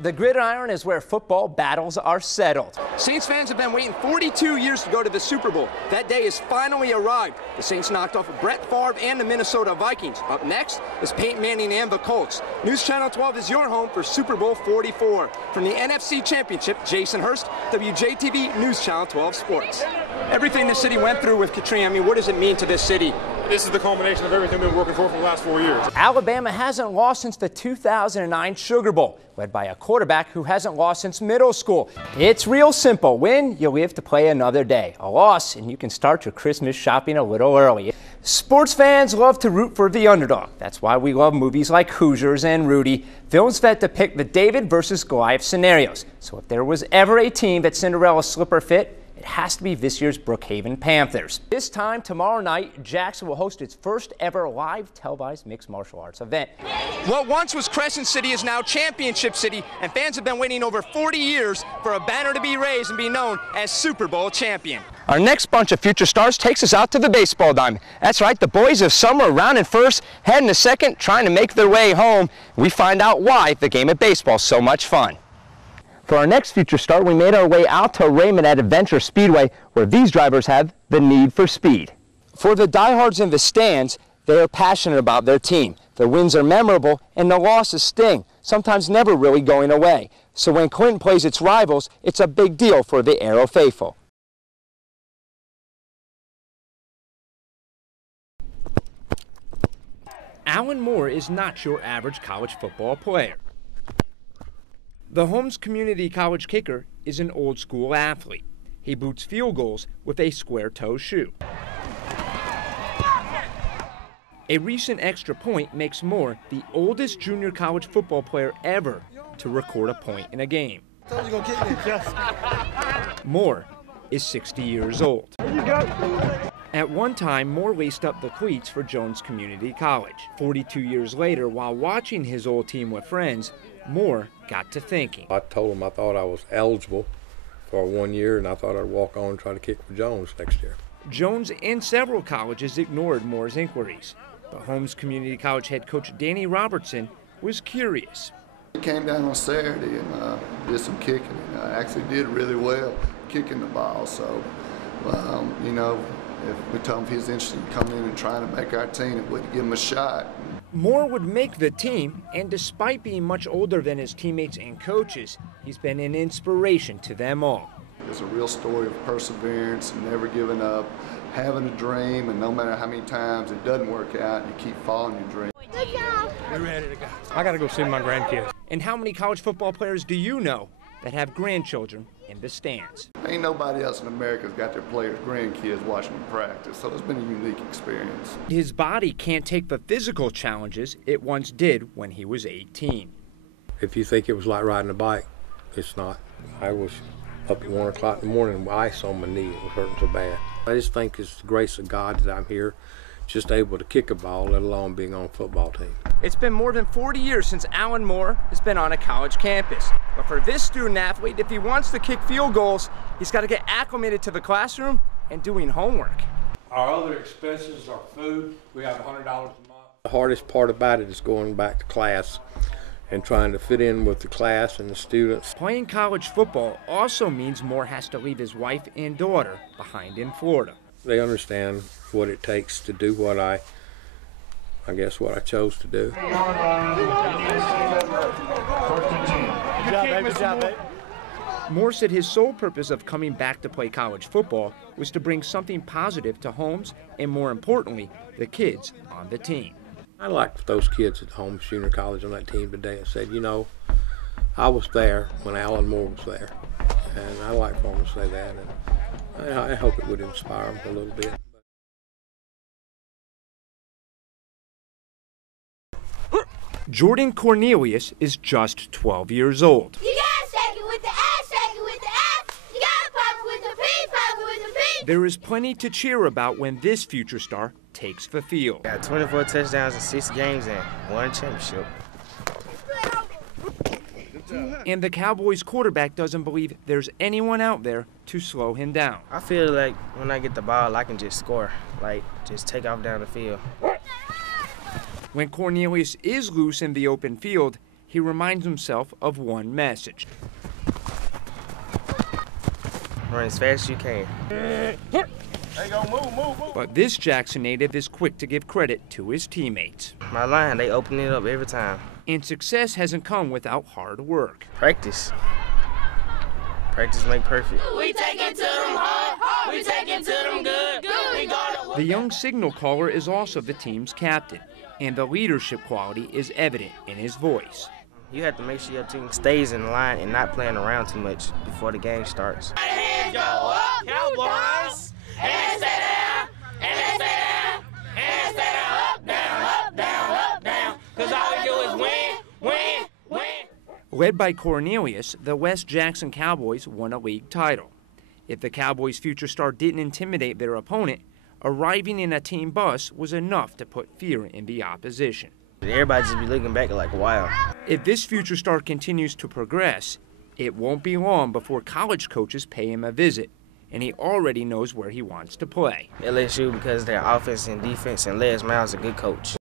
The gridiron is where football battles are settled. Saints fans have been waiting 42 years to go to the Super Bowl. That day has finally arrived. The Saints knocked off Brett Favre and the Minnesota Vikings. Up next is Peyton Manning and the Colts. News Channel 12 is your home for Super Bowl 44. From the NFC Championship, Jason Hurst, WJTV News Channel 12 Sports. Everything the city went through with Katrina, I mean, what does it mean to this city? This is the culmination of everything we've been working for the last 4 years. Alabama hasn't lost since the 2009 Sugar Bowl, led by a quarterback who hasn't lost since middle school. It's real simple. Win, you live to play another day. A loss, and you can start your Christmas shopping a little early. Sports fans love to root for the underdog. That's why we love movies like Hoosiers and Rudy, films that depict the David versus Goliath scenarios. So if there was ever a team that Cinderella slipper fit, it has to be this year's Brookhaven Panthers. This time tomorrow night, Jackson will host its first ever live televised mixed martial arts event. What once was Crescent City is now Championship City, and fans have been waiting over 40 years for a banner to be raised and be known as Super Bowl champion. Our next bunch of future stars takes us out to the baseball diamond. That's right, the boys of summer around in first, heading to second, trying to make their way home. We find out why the game of baseball is so much fun. For our next future star, we made our way out to Raymond at Adventure Speedway, where these drivers have the need for speed. For the diehards in the stands, they are passionate about their team. Their wins are memorable, and the losses sting, sometimes never really going away. So when Clinton plays its rivals, it's a big deal for the Aero faithful. Alan Moore is not your average college football player. The Holmes Community College kicker is an old-school athlete. He boots field goals with a square-toe shoe. A recent extra point makes Moore the oldest junior college football player ever to record a point in a game. Moore is 60 years old. At one time, Moore laced up the cleats for Jones Community College. 42 years later, while watching his old team with friends, Moore got to thinking. I told him I thought I was eligible for 1 year, and I thought I'd walk on and try to kick for Jones next year. Jones and several colleges ignored Moore's inquiries. But Holmes Community College head coach Danny Robertson was curious. He came down on Saturday and did some kicking, and actually did really well kicking the ball. So, you know, if we told him if he was interested in coming in and trying to make our team, it would give him a shot. Moore would make the team, and despite being much older than his teammates and coaches, he's been an inspiration to them all. It's a real story of perseverance and never giving up, having a dream, and no matter how many times it doesn't work out, you keep following your dream. Good job. We're ready to go. I got to go see my grandkids. And how many college football players do you know that have grandchildren in the stands? Ain't nobody else in America's got their players' grandkids watching them practice, so it's been a unique experience. His body can't take the physical challenges it once did when he was 18. If you think it was like riding a bike, it's not. I was up at 1 o'clock in the morning with ice on my knee. It was hurting so bad. I just think it's the grace of God that I'm here, just able to kick a ball, let alone being on a football team. It's been more than 40 years since Alan Moore has been on a college campus. But for this student athlete, if he wants to kick field goals, he's got to get acclimated to the classroom and doing homework. Our other expenses are food. We have $100 a month. The hardest part about it is going back to class and trying to fit in with the class and the students. Playing college football also means Moore has to leave his wife and daughter behind in Florida. They understand what it takes to do what I guess what I chose to do. Good job, babe. Moore said his sole purpose of coming back to play college football was to bring something positive to Holmes and, more importantly, the kids on the team. I like those kids at Holmes Junior College on that team today and said, you know, I was there when Alan Moore was there. And I like for them to say that, and I hope it would inspire them a little bit. Jordan Cornelius is just 12 years old. You gotta shake it with the ass, shake it with the ass. You gotta pop it with the P, pop it with the P. There is plenty to cheer about when this future star takes the field. Got 24 touchdowns in 6 games and 1 championship. And the Cowboys quarterback doesn't believe there's anyone out there to slow him down. I feel like when I get the ball, I can just score, like just take off down the field. When Cornelius is loose in the open field, he reminds himself of one message. Run as fast as you can. But this Jackson native is quick to give credit to his teammates. My line, they open it up every time. And success hasn't come without hard work. Practice. Practice make perfect. We take it to them hard, we take it to them good. We gonna The young signal caller is also the team's captain, and the leadership quality is evident in his voice. You have to make sure your team stays in line and not playing around too much before the game starts. hands go up, Cowboys, and stay down, and stay down, and stay down, up, down, up, down, up, down. 'Cause all we do is win, win, win. Led by Cornelius, the West Jackson Cowboys won a league title. If the Cowboys' future star didn't intimidate their opponent, arriving in a team bus was enough to put fear in the opposition. Everybody just be looking back like, wow. If this future star continues to progress, it won't be long before college coaches pay him a visit, and he already knows where he wants to play. LSU because their offense and defense, and Les Miles is a good coach.